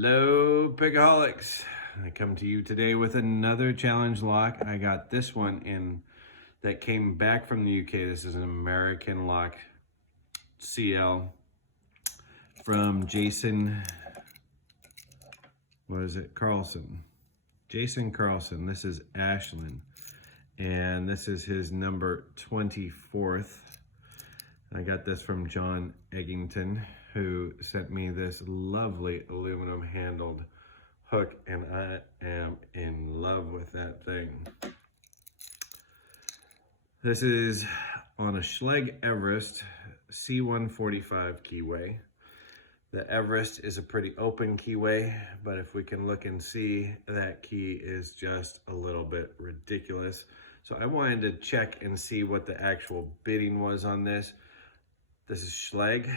Hello, Pigaholics. I come to you today with another challenge lock. I got this one in that came back from the UK. This is an American lock CL from Jason, Carlson. Jason Carlson. This is Ashlinn, and this is his number 24th. I got this from John Eggington, who sent me this lovely aluminum handled hook, and I am in love with that thing. This is on a Schlage Everest C145 keyway. The Everest is a pretty open keyway, but if we can look and see, that key is just a little bit ridiculous. So I wanted to check and see what the actual bidding was on this. This is Schlage.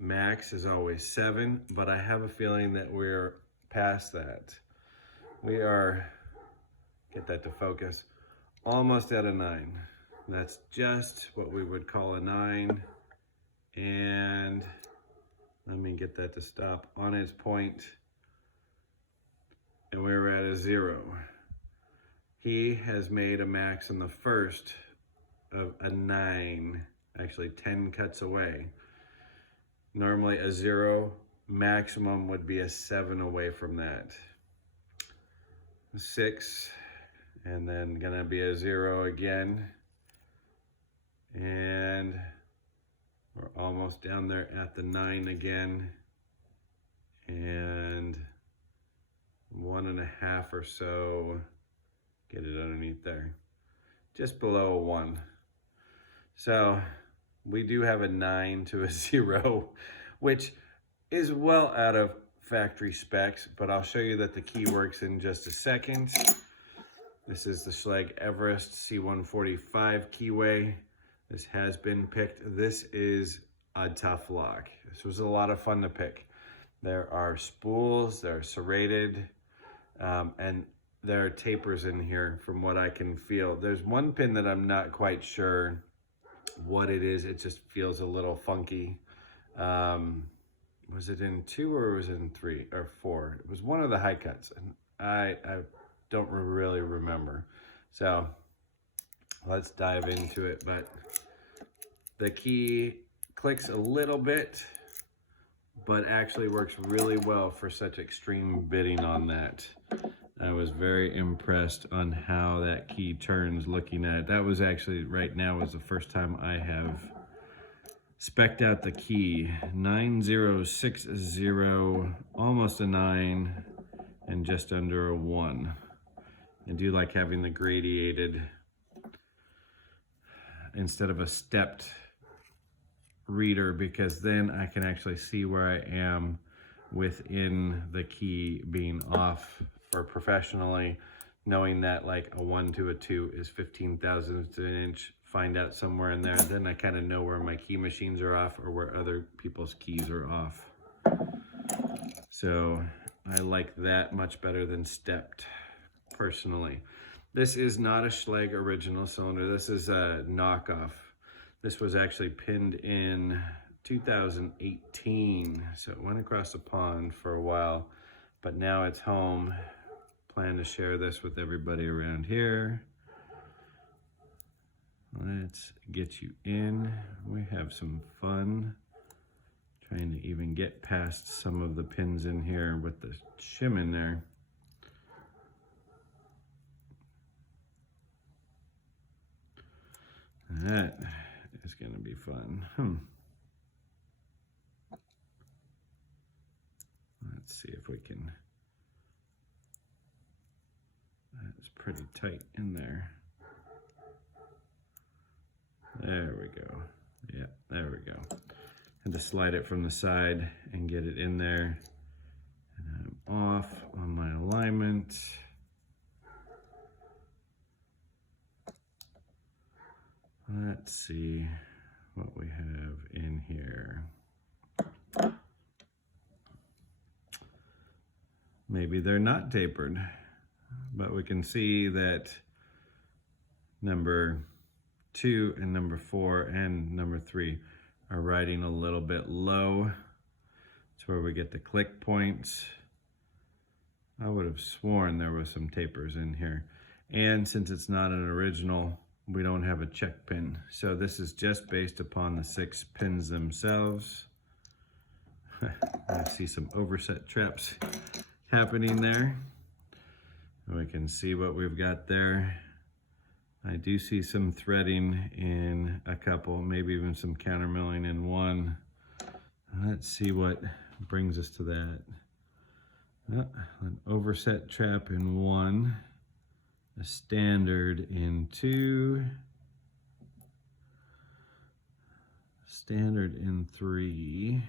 Max is always 7, but I have a feeling that we're past that. We are, get that to focus, almost at a 9. That's just what we would call a 9. And let me get that to stop on its point. And we're at a 0. He has made a max on the first of a 9, actually 10 cuts away. Normally a 0 maximum would be a 7 away from that. 6, and then gonna be a 0 again. And we're almost down there at the 9 again. And 1.5 or so, get it underneath there. Just below a 1. So we do have a 9 to a 0, which is well out of factory specs, but I'll show you that the key works in just a second. This is the Schlage Everest C145 keyway. This has been picked. This is a tough lock. This was a lot of fun to pick. There are spools, they're serrated, and there are tapers in here from what I can feel. There's one pin that I'm not quite sure what it is. It just feels a little funky. Was it in 2 or was it in 3 or 4? It was one of the high cuts, and I don't really remember. So let's dive into it. But the key clicks a little bit, but actually works really well for such extreme bidding on that. I was very impressed on how that key turns looking at it. That was actually, right now, was the first time I have spec'd out the key. 9060, almost a 9, and just under a 1. I do like having the gradiated instead of a stepped reader, because then I can actually see where I am within the key being off. Or professionally, knowing that like a 1 to a 2 is 15 thousandths of an inch, find out somewhere in there, then I kind of know where my key machines are off or where other people's keys are off. So I like that much better than stepped, personally. This is not a Schlage original cylinder. This is a knockoff. This was actually pinned in 2018, so it went across the pond for a while, but now it's home. Plan to share this with everybody around here. Let's get you in. We have some fun trying to even get past some of the pins in here with the shim in there. That is gonna be fun. Let's see if we can. That's pretty tight in there. There we go. Yeah, there we go. Had to slide it from the side and get it in there. And I'm off on my alignment. Let's see what we have in here. Maybe they're not tapered, but we can see that number 2 and number 4 and number 3 are riding a little bit low. It's where we get the click points. I would have sworn there was some tapers in here. And since it's not an original, we don't have a check pin. So this is just based upon the 6 pins themselves. I see some overset traps happening there. And we can see what we've got there. I do see some threading in a couple, maybe even some countermilling in one. Let's see what brings us to that. An overset trap in one, a standard in 2, standard in 3,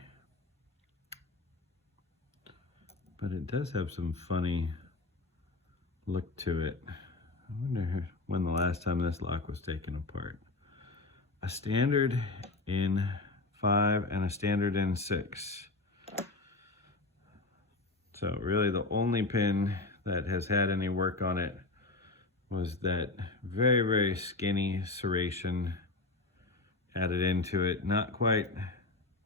but it does have some funny look to it. I wonder when the last time this lock was taken apart. A standard in 5 and a standard in 6. So really the only pin that has had any work on it was that very, very skinny serration added into it. Not quite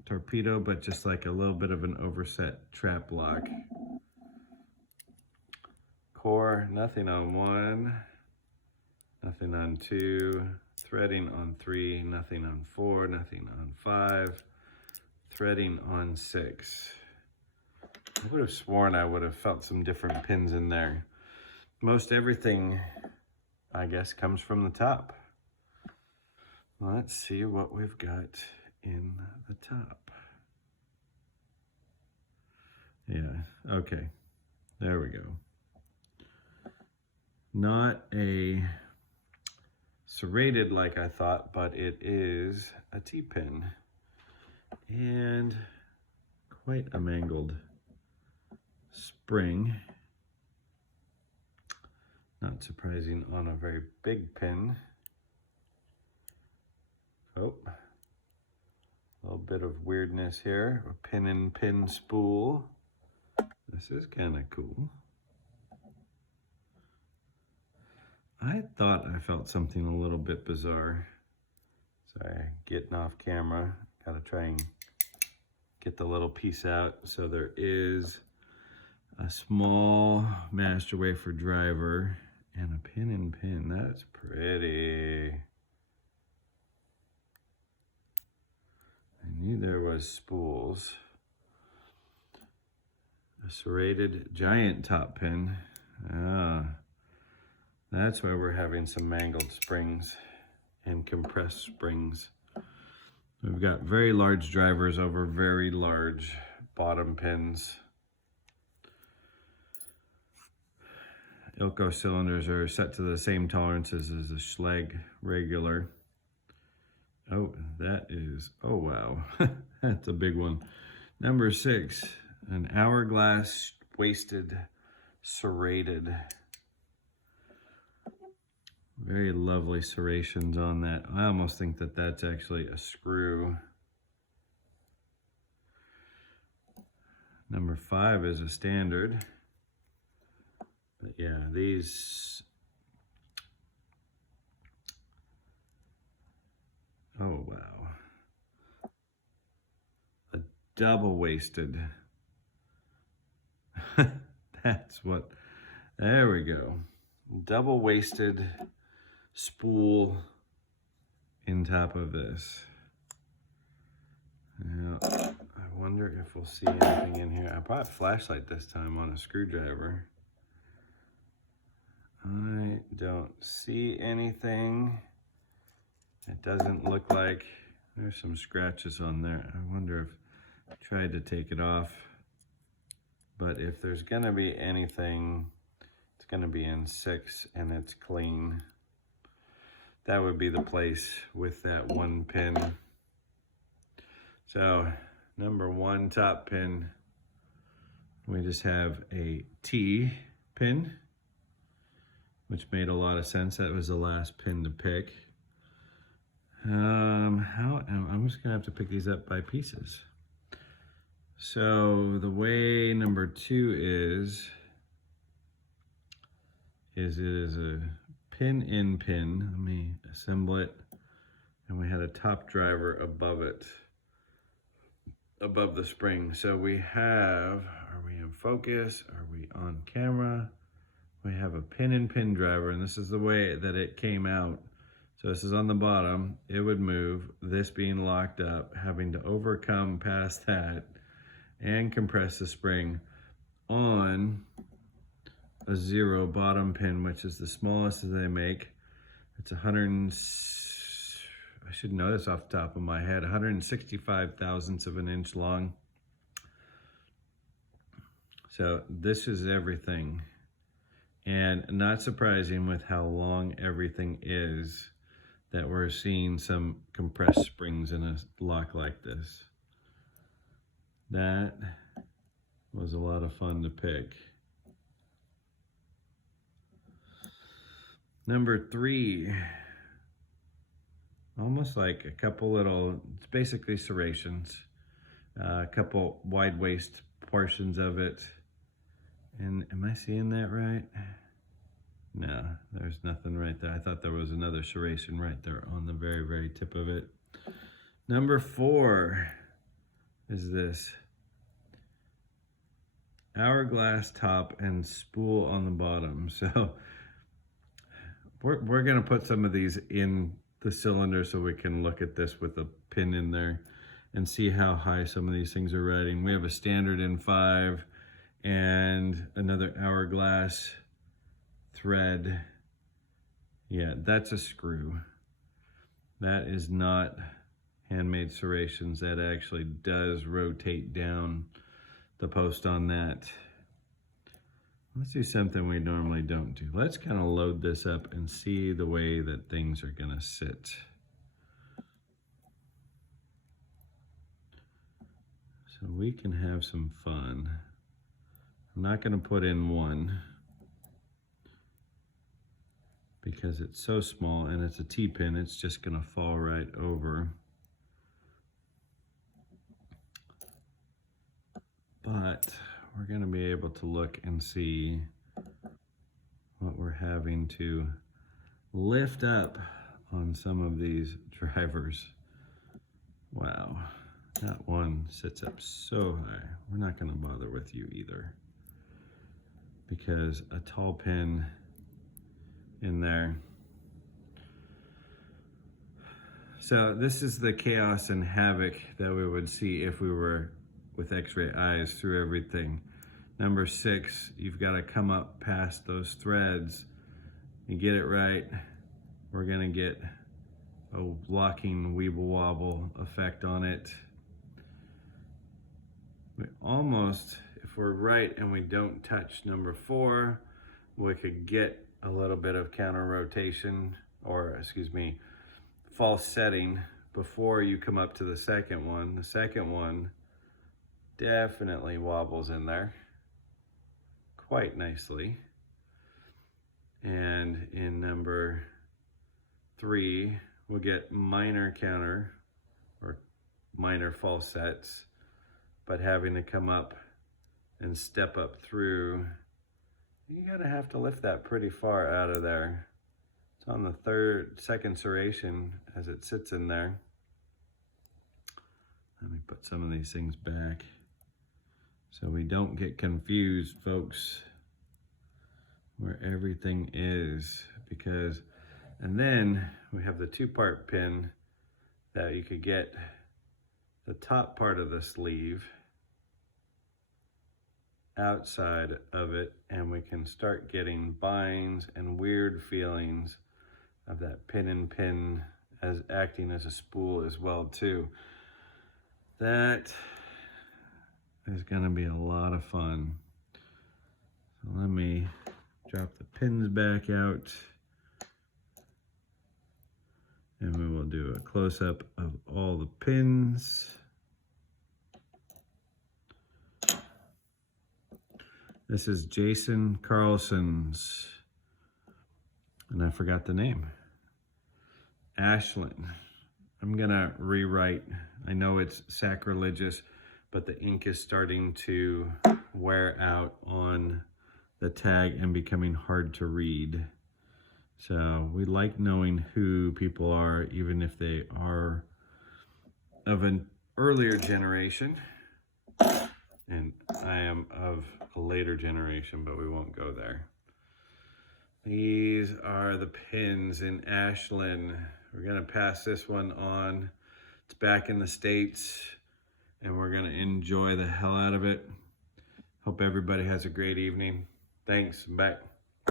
torpedo, but just like a little bit of an overset trap lock. Core, nothing on 1, nothing on 2, threading on 3, nothing on 4, nothing on 5, threading on 6. I would have sworn I would have felt some different pins in there. Most everything, I guess, comes from the top. Let's see what we've got in the top. Yeah, okay, there we go. Not a serrated like I thought, but it is a T-pin. And quite a mangled spring. Not surprising on a very big pin. Oh, a little bit of weirdness here. A pin and pin spool. This is kind of cool. I thought I felt something a little bit bizarre. Sorry, getting off camera. Gotta try and get the little piece out. So there is a small master wafer driver and a pin and pin. That's pretty. I knew there was spools. A serrated giant top pin. Ah, that's why we're having some mangled springs and compressed springs. We've got very large drivers over very large bottom pins. Ilko cylinders are set to the same tolerances as a Schlage regular. Oh, that is, oh wow, that's a big one. Number 6, an hourglass wasted serrated. Very lovely serrations on that. I almost think that that's actually a screw. Number 5 is a standard. But yeah, these, oh wow. A double waisted. That's what, there we go. Double waisted spool in top of this. Now, I wonder if we'll see anything in here. I brought a flashlight this time on a screwdriver. I don't see anything. It doesn't look like, there's some scratches on there. I wonder if I tried to take it off. But if there's gonna be anything, it's gonna be in 6 and it's clean. That would be the place with that one pin. So number 1 top pin, we just have a T pin, which made a lot of sense. That was the last pin to pick. I'm just gonna have to pick these up by pieces. So the way number 2 is it is a pin in pin. Let me assemble it. And we had a top driver above it, above the spring. So we have, are we have focus? Are we on camera? We have a pin driver, and this is the way that it came out. So this is on the bottom, it would move, this being locked up, having to overcome past that and compress the spring on a 0 bottom pin, which is the smallest that they make. It's I should know this off the top of my head, 165 thousandths of an inch long. So this is everything. And not surprising with how long everything is that we're seeing some compressed springs in a lock like this. That was a lot of fun to pick. Number 3, almost like a couple little, it's basically serrations, a couple wide waist portions of it. And am I seeing that right? No, there's nothing right there. I thought there was another serration right there on the very, very tip of it. Number 4 is this hourglass top and spool on the bottom. So we're gonna put some of these in the cylinder so we can look at this with a pin in there and see how high some of these things are riding. We have a standard in 5 and another hourglass thread. Yeah, that's a screw. That is not handmade serrations. That actually does rotate down the post on that. Let's do something we normally don't do. Let's kind of load this up and see the way that things are gonna sit. So we can have some fun. I'm not gonna put in one because it's so small and it's a T-pin, it's just gonna fall right over. But we're gonna be able to look and see what we're having to lift up on some of these drivers. Wow, that one sits up so high. We're not gonna bother with you either, because a tall pin in there. So this is the chaos and havoc that we would see if we were with x-ray eyes through everything. Number 6, you've got to come up past those threads and get it right. We're gonna get a locking weeble wobble effect on it. We almost, if we're right and we don't touch number 4, we could get a little bit of counter rotation, or excuse me, false setting before you come up to the second one. The second one definitely wobbles in there quite nicely. And in number 3, we'll get minor counter or minor false sets, but having to come up and step up through, you gotta have to lift that pretty far out of there. It's on the second serration as it sits in there. Let me put some of these things back so we don't get confused, folks, where everything is. Because, and then we have the 2-part pin that you could get the top part of the sleeve outside of it, and we can start getting binds and weird feelings of that pin as acting as a spool as well too. That is going to be a lot of fun. So let me drop the pins back out, and we will do a close-up of all the pins. This is Jason Carlson's, and I forgot the name, Ashlinn. I'm gonna rewrite. I know it's sacrilegious, but the ink is starting to wear out on the tag and becoming hard to read. So we like knowing who people are, even if they are of an earlier generation. And I am of a later generation, but we won't go there. These are the pins in Ashlinn. We're gonna pass this one on. It's back in the States, and we're gonna enjoy the hell out of it. Hope everybody has a great evening. Thanks, back.